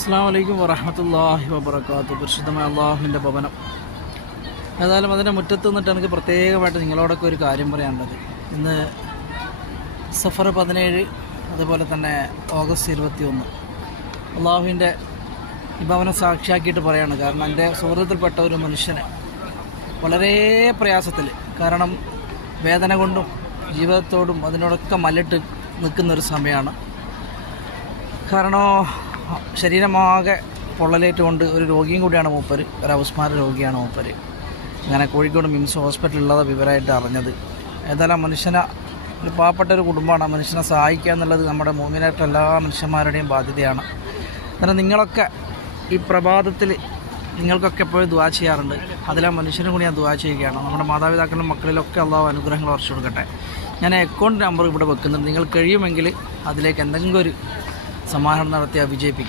അസ്സലാമു അലൈക്കും വറഹ്മത്തുള്ളാഹി വബറകാതുഹു. പരിശുദ്ധമായ അള്ളാഹുവിൻ്റെ ഭവനം. ഏതായാലും അതിൻ്റെ മുറ്റത്ത് നിന്നിട്ട് എനിക്ക് പ്രത്യേകമായിട്ട് നിങ്ങളോടൊക്കെ ഒരു കാര്യം പറയാനുള്ളത്. ഇന്ന് സഫർ 17, അതുപോലെ തന്നെ ഓഗസ്റ്റ് 21 അള്ളാഹുവിൻ്റെ ഈ ഭവനം സാക്ഷിയാക്കിയിട്ട് പറയാണ്. കാരണം എൻ്റെ സുഹൃത്തിൽപ്പെട്ട ഒരു മനുഷ്യന് വളരെ പ്രയാസത്തിൽ, കാരണം വേദന കൊണ്ടും ജീവിതത്തോടും അതിനോടൊക്കെ മല്ലിട്ട് നിൽക്കുന്നൊരു സമയമാണ്. കാരണം ശരീരമാകെ പൊള്ളലേറ്റുകൊണ്ട് ഒരു രോഗിയും കൂടിയാണ് മൂപ്പര്, ഒരു അവസ്മാര രോഗിയാണ് മൂപ്പര്. അങ്ങനെ കോഴിക്കോട് മിംസ് ഹോസ്പിറ്റലിലുള്ളത് വിവരമായിട്ട് അറിഞ്ഞത്. ഏതായാലും മനുഷ്യനെ, ഒരു പാവപ്പെട്ട ഒരു കുടുംബമാണ്. മനുഷ്യനെ സഹായിക്കുക എന്നുള്ളത് നമ്മുടെ മുഅ്മിനായിട്ടുള്ള എല്ലാ മനുഷ്യന്മാരുടെയും ബാധ്യതയാണ്. എന്നാൽ നിങ്ങളൊക്കെ ഈ പ്രഭാതത്തിൽ നിങ്ങൾക്കൊക്കെ എപ്പോഴും ദുആ ചെയ്യാറുണ്ട്. അതിലെ മനുഷ്യനും കൂടി ഞാൻ ദുആ ചെയ്യുകയാണ്. നമ്മുടെ മാതാപിതാക്കളും മക്കളിലൊക്കെ അള്ളാഹു അനുഗ്രഹങ്ങൾ വർഷം കൊടുക്കട്ടെ. ഞാൻ അക്കൗണ്ട് നമ്പർ ഇവിടെ വെക്കുന്നുണ്ട്. നിങ്ങൾ കഴിയുമെങ്കിൽ അതിലേക്ക് എന്തെങ്കിലും ഒരു സമാഹരണം നടത്തി വിജയിപ്പിക്കും.